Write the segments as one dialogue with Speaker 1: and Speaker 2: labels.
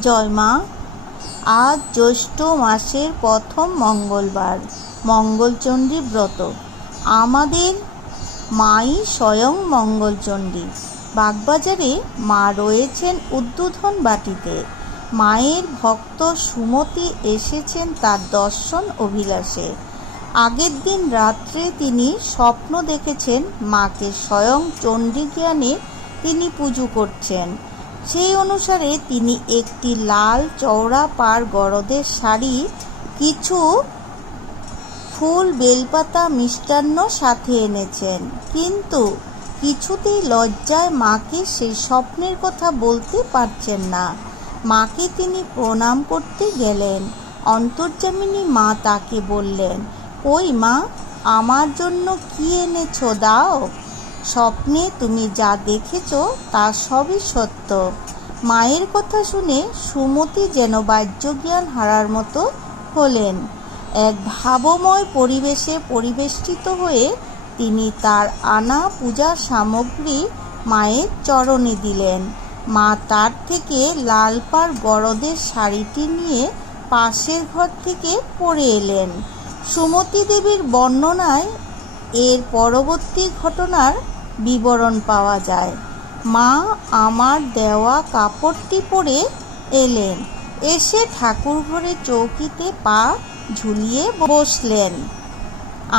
Speaker 1: জয় মা। আজ জ্যৈষ্ঠ মাসের প্রথম মঙ্গলবার, মঙ্গলচণ্ডী ব্রত। আমাদের মাই স্বয়ং মঙ্গলচণ্ডী। বাগবাজারে মা রয়েছেন উদ্বোধন বাটিতে। মায়ের ভক্ত সুমতি এসেছেন তার দর্শন অভিলাষে। আগের দিন রাত্রে তিনি স্বপ্ন দেখেছেন মাকে স্বয়ং চণ্ডী জ্ঞানে তিনি পুজো করছেন। সেই অনুসারে তিনি একটি লাল চওড়া পার গরদের শাড়ি, কিছু ফুল বেলপাতা মিষ্টান্ন সাথে এনেছেন। কিন্তু কিছুতেই লজ্জায় মাকে সেই স্বপ্নের কথা বলতে পারছেন না। মাকে তিনি প্রণাম করতে গেলেন। অন্তর্যামিনী মা তাকে বললেন ওই মা, আমার জন্য কি এনেছো দাও? স্বপ্নে তুমি যা দেখেছ তা সবই সত্য। মায়ের কথা শুনে সুমতি যেন বাহ্যজ্ঞান হারার মতো হলেন। এক ভাবময় পরিবেশে পরিবেষ্টিত হয়ে তিনি তার আনা পূজার সামগ্রী মায়ের চরণে দিলেন। মা তার থেকে লাল পাড় গরদের শাড়িটি নিয়ে পাশের ঘর থেকে পরে এলেন। সুমতি দেবীর বর্ণনায় এর পরবর্তী ঘটনার বিবরণ পাওয়া যায়। মা আমার দেওয়া কাপড়টি পরে এলেন। এসে ঠাকুর ঘরে চৌকিতে পা ঝুলিয়ে বসলেন।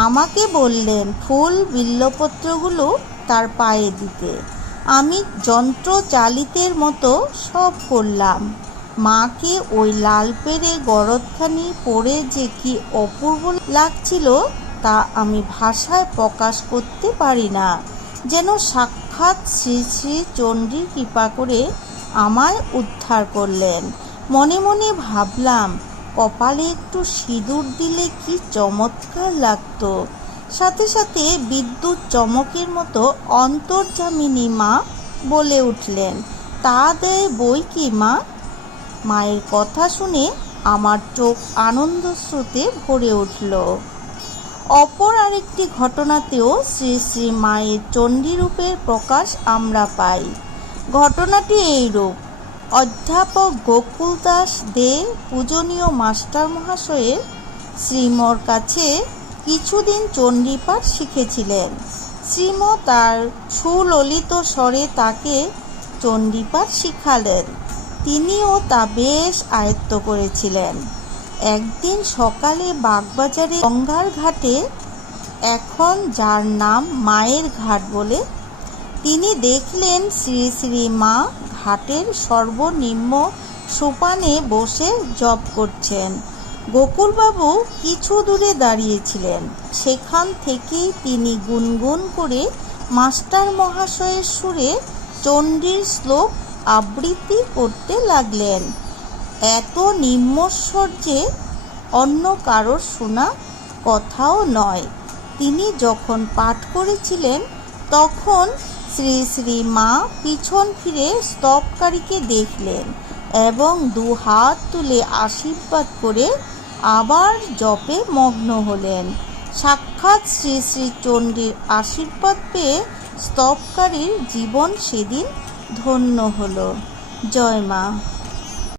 Speaker 1: আমাকে বললেন, ফুল বিল্লপত্রগুলো তার পায়ে দিতে। আমি যন্ত্র চালিতের মতো সব করলাম। মাকে ওই লাল পেরে গরদখানি পরে যে কি অপূর্ব লাগছিল তা আমি ভাষায় প্রকাশ করতে পারি না। যেন সাক্ষাৎ শ্রী শ্রী চণ্ডীর কৃপা করে আমায় উদ্ধার করলেন। মনে মনে ভাবলাম, কপালে একটু সিঁদুর দিলে কি চমৎকার লাগতো। সাথে সাথে বিদ্যুৎ চমকের মতো অন্তর্জামিনী মা বলে উঠলেন, তা দেয় বই কি মা? মায়ের কথা শুনে আমার চোখ আনন্দ স্রোতে ভরে উঠল। অপর আরেকটি ঘটনাতেও শ্রী শ্রী মায়ের চণ্ডীরূপের প্রকাশ আমরা পাই। ঘটনাটি এইরূপ। অধ্যাপক গোকুল দাস দে, পূজনীয় মাস্টার মহাশয়ের শ্রীমর কাছে কিছুদিন চণ্ডীপাঠ শিখেছিলেন। শ্রীম তার সুললিত স্বরে তাকে চণ্ডীপাঠ শিখালেন। তিনিও তা বেশ আয়ত্ত করেছিলেন। একদিন সকালে বাগবাজারে গঙ্গার ঘাটে এখন যার নাম মায়ের ঘাট বলে তিনি দেখলেন শ্রী শ্রী মা ঘাটের সর্বনিম্ন সোপানে বসে জপ করছেন। গোকুলবাবু কিছু দূরে দাঁড়িয়েছিলেন। সেখান থেকেই তিনি গুনগুন করে মাস্টার মহাশয়ের সুরে চণ্ডীর শ্লোক আবৃত্তি করতে লাগলেন। এত নিম্নস্বর যে অন্য কারোর শোনা কথাও নয়। তিনি যখন পাঠ করেছিলেন, তখন শ্রী শ্রী মা পিছন ফিরে স্তবকারীকে দেখলেন এবং দু হাত তুলে আশীর্বাদ করে আবার জপে মগ্ন হলেন। সাক্ষাৎ শ্রী শ্রী চণ্ডীর আশীর্বাদ পেয়ে স্তবকারীর জীবন সেদিন ধন্য হল। জয় মা।